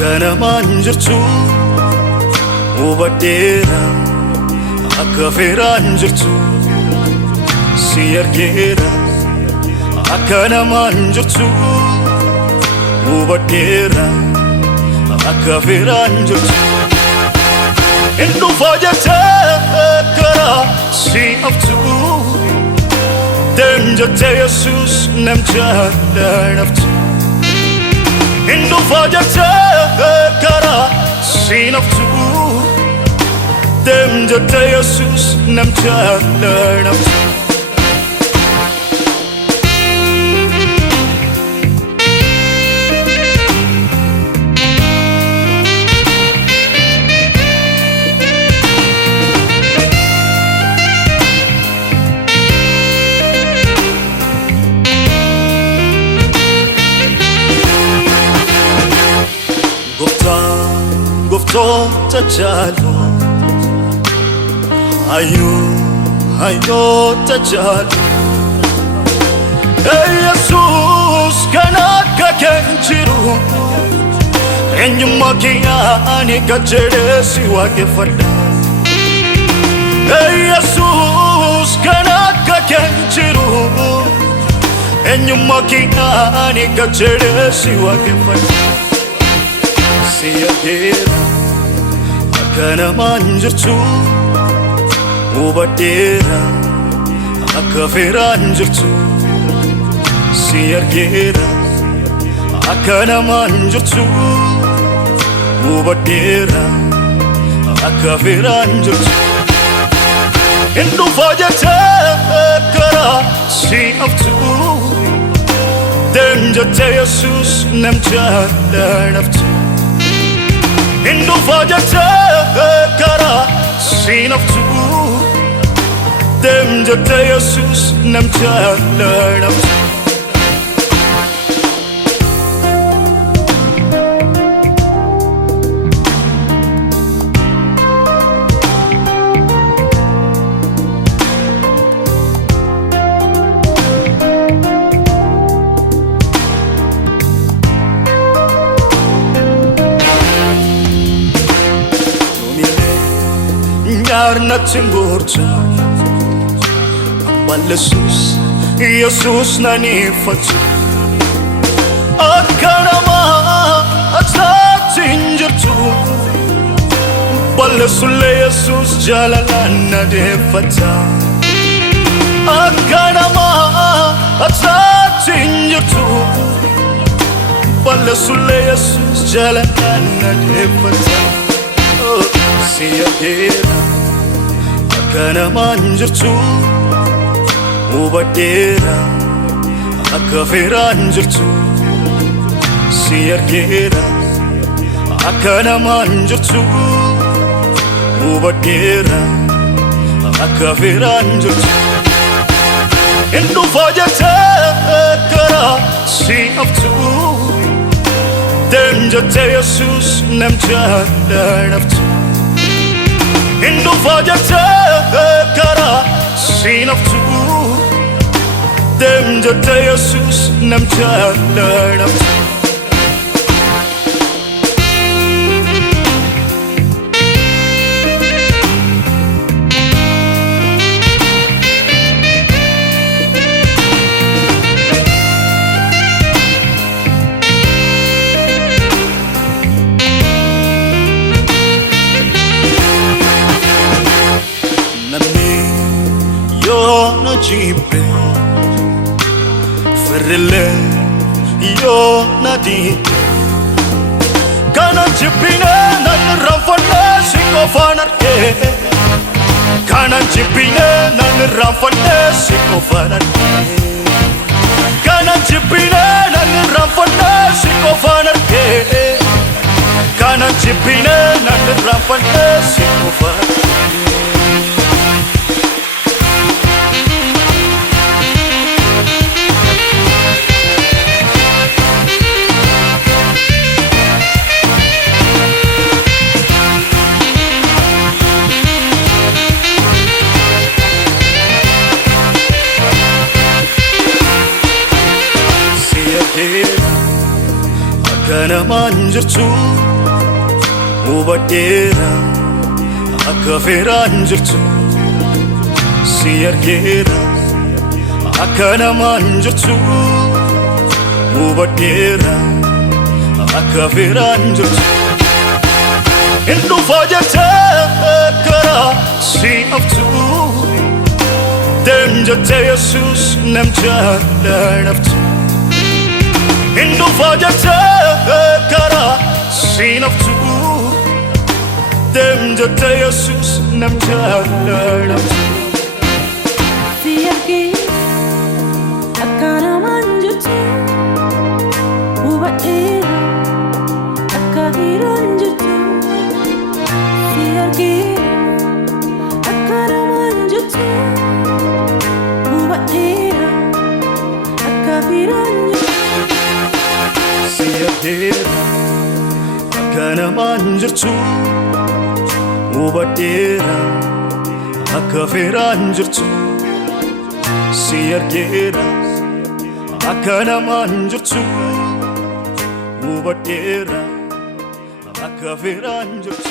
Akkanamaan jirtu hubadheera, akka feeraan jirtu si argeera. Akkanamaan jirtu hubadheera, akka feeraan jirtu hin dhufa jettee karaa si haftu. Deem jettee Yesuus nam jaalladhaftu. Hin dhufa jettee karaa si haftu. Deem jettee Yesuus nam jaalladhaftu. Gooftoota jaaloo hayyoota jaaloo Yesuus kan akka kee jiru eenyummaa kee ani qajeelee si waaqeffadha. Yesuus kan akka kee jiru eenyummaa kee ani qajeelee si waaqeffadha. Si argeera, akkanamaan jirtu hubadheera, akka feeraan jirtu si argeera. Akkanamaan jirtu hubadheera, akka feeraan jirtu hin dhufa jettee karaa si haftu. Deem jettee Yesuus nam jaalladhaftu. Hin dhufa jettee karaa si haftu. Deem jettee Yesuus nam jaalladhaftu. Natti ngorcha Ballesus Yesus nanifatu. Akkanama atatti hinjirtu Ballesulle Yesus jaalalaan nadeeffata. Akkanama atatti hinjirtu Ballesulle Yesus jaalalaan nadeeffata. Si argeera, akkanamaan jirtu hubadheera, akka feeraan jirtu si argeera. Akkanamaan jirtu hubadheera, akka feeraan jirtu hin dhufa jettee karaa si haftu. Deem jettee Yesuus nam jaalladhaftu. Hin dhufa jettee karaa si haftu. Deem jettee Yesuus nam jaalladhaftu. Jipe Ferrele Yo nadite Kana jipine nan ramfane siko fanarke. Kana jipine nan ramfane siko fanarke. Kana jipine nan ramfane siko fanarke. Kana jipine nan ramfane siko fanarke. Akkanamaan jirtu hubadheera akka feeraan jirtu si argeera akka namaan jirtu hubadheera akka feeraan jirtu hin dhufaa jettee karaa si haftu deem jettee Yesuus nam jaalladhaftu hin dhufaa jettee karaa si haftu deem jettee Yesuus nam jaalladhaftu si argeera akka namaan jirtu hubadheera akka feeraan jirtu si argeera akka namaan jirtu hubadheera akka feeraan jirtu si argeera akka namaan jirtu hubadheera akka feeraan jirtu si argeera akka namaan jirtu hubadheera akka feeraan jirtu